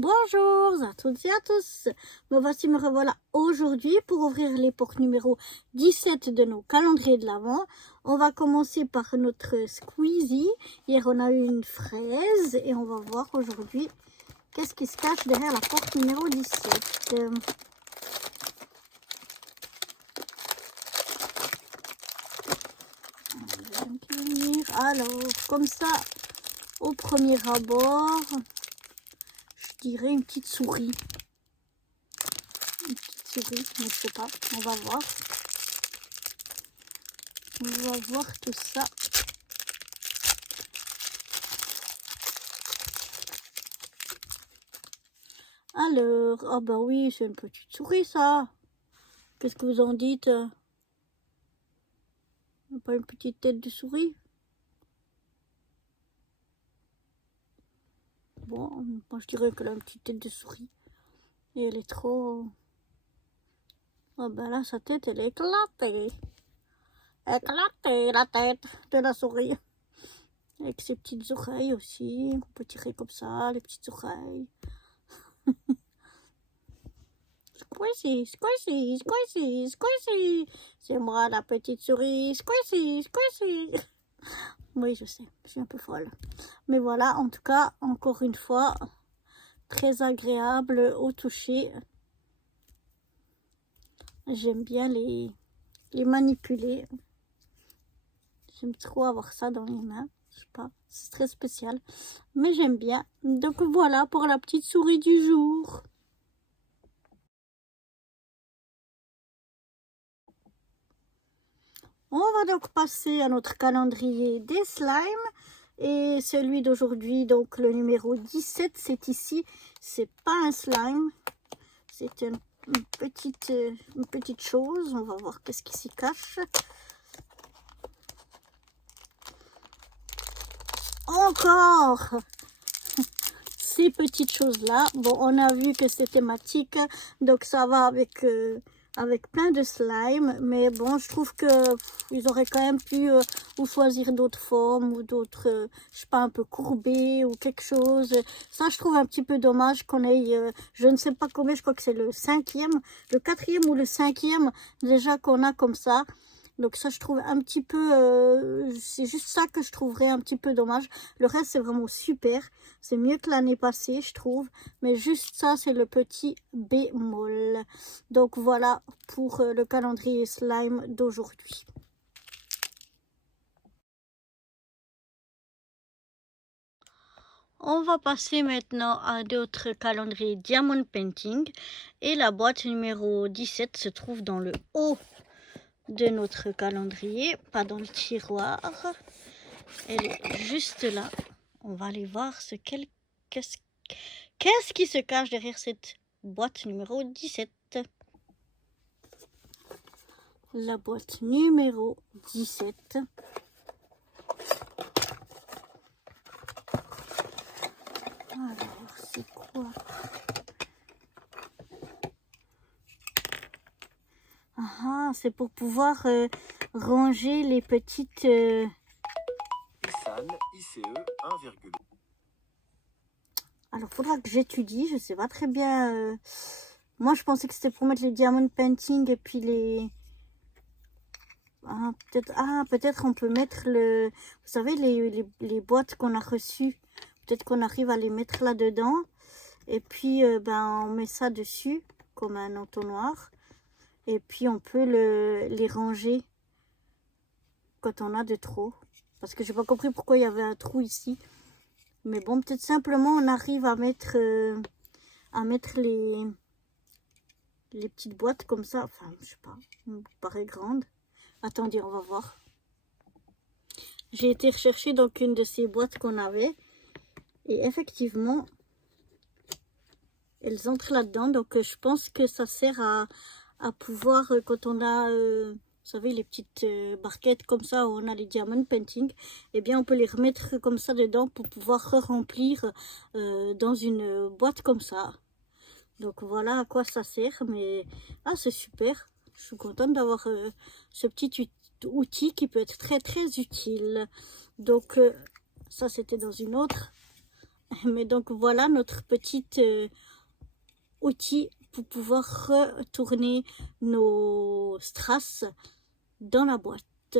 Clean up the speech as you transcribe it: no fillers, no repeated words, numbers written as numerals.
Bonjour à toutes et à tous, me voici, me revoilà aujourd'hui pour ouvrir les portes numéro 17 de nos calendriers de l'Avent. On va commencer par notre Squeezie. Hier on a eu une fraise et on va voir aujourd'hui qu'est-ce qui se cache derrière la porte numéro 17. Alors, comme ça, au premier abord, je dirais une petite souris. Une petite souris, mais je sais pas, on va voir. On va voir tout ça. Alors, ah bah oui, c'est une petite souris ça. Qu'est-ce que vous en dites? Pas une petite tête de souris? Bon, moi je dirais qu'elle a une petite tête de souris. Et elle est trop... Ah bah là, sa tête, elle est éclatée. Éclatée la tête de la souris. Avec ses petites oreilles aussi. On peut tirer comme ça, les petites oreilles. Squeezie, Squeezie, Squeezie, Squeezie. C'est moi la petite souris. Squeezie, Squeezie. Oui, je sais, je suis un peu folle. Mais voilà, en tout cas, encore une fois, très agréable au toucher. J'aime bien les manipuler. J'aime trop avoir ça dans les mains. Je sais pas, c'est très spécial. Mais j'aime bien. Donc voilà pour la petite souris du jour. On va donc passer à notre calendrier des slimes. Et celui d'aujourd'hui, donc le numéro 17, c'est ici. C'est pas un slime. C'est une petite chose. On va voir qu'est-ce qui s'y cache. Encore ces petites choses-là. Bon, on a vu que c'est thématique. Donc ça va avec... avec plein de slime, mais bon, je trouve que ils auraient quand même pu ou choisir d'autres formes ou d'autres, je sais pas, un peu courbées ou quelque chose. Ça, je trouve un petit peu dommage qu'on ait, je ne sais pas combien, je crois que c'est le 5e, le 4e ou le 5e déjà qu'on a comme ça. Donc ça, je trouve un petit peu, c'est juste ça que je trouverais un petit peu dommage. Le reste, c'est vraiment super. C'est mieux que l'année passée, je trouve. Mais juste ça, c'est le petit bémol. Donc voilà pour le calendrier slime d'aujourd'hui. On va passer maintenant à d'autres calendriers Diamond Painting. Et la boîte numéro 17 se trouve dans le haut de notre calendrier, pas dans le tiroir. Elle est juste là. On va aller voir qu'est-ce qui se cache derrière cette boîte numéro 17. La boîte numéro 17. Alors, c'est quoi? Ah, c'est pour pouvoir ranger les petites... ICE 1,2. Alors, faudra que j'étudie, je sais pas très bien. Moi, je pensais que c'était pour mettre les diamond painting et puis les... peut-être on peut mettre le... Vous savez, les boîtes qu'on a reçues. Peut-être qu'on arrive à les mettre là-dedans. Et puis, on met ça dessus, comme un entonnoir. Et puis, on peut les ranger quand on a de trop. Parce que j'ai pas compris pourquoi il y avait un trou ici. Mais bon, peut-être simplement on arrive à mettre les petites boîtes comme ça. Enfin, je sais pas, ça me paraît grande. Attendez, on va voir. J'ai été rechercher donc une de ces boîtes qu'on avait. Et effectivement, elles entrent là-dedans. Donc, je pense que ça sert à pouvoir, quand on a... vous savez, les petites barquettes comme ça où on a les diamond painting, eh bien on peut les remettre comme ça dedans pour pouvoir remplir dans une boîte comme ça. Donc voilà à quoi ça sert. Mais c'est super. Je suis contente d'avoir ce petit outil qui peut être très très utile. Donc ça c'était dans une autre Mais donc voilà notre petite outil pour pouvoir retourner nos strass dans la boîte.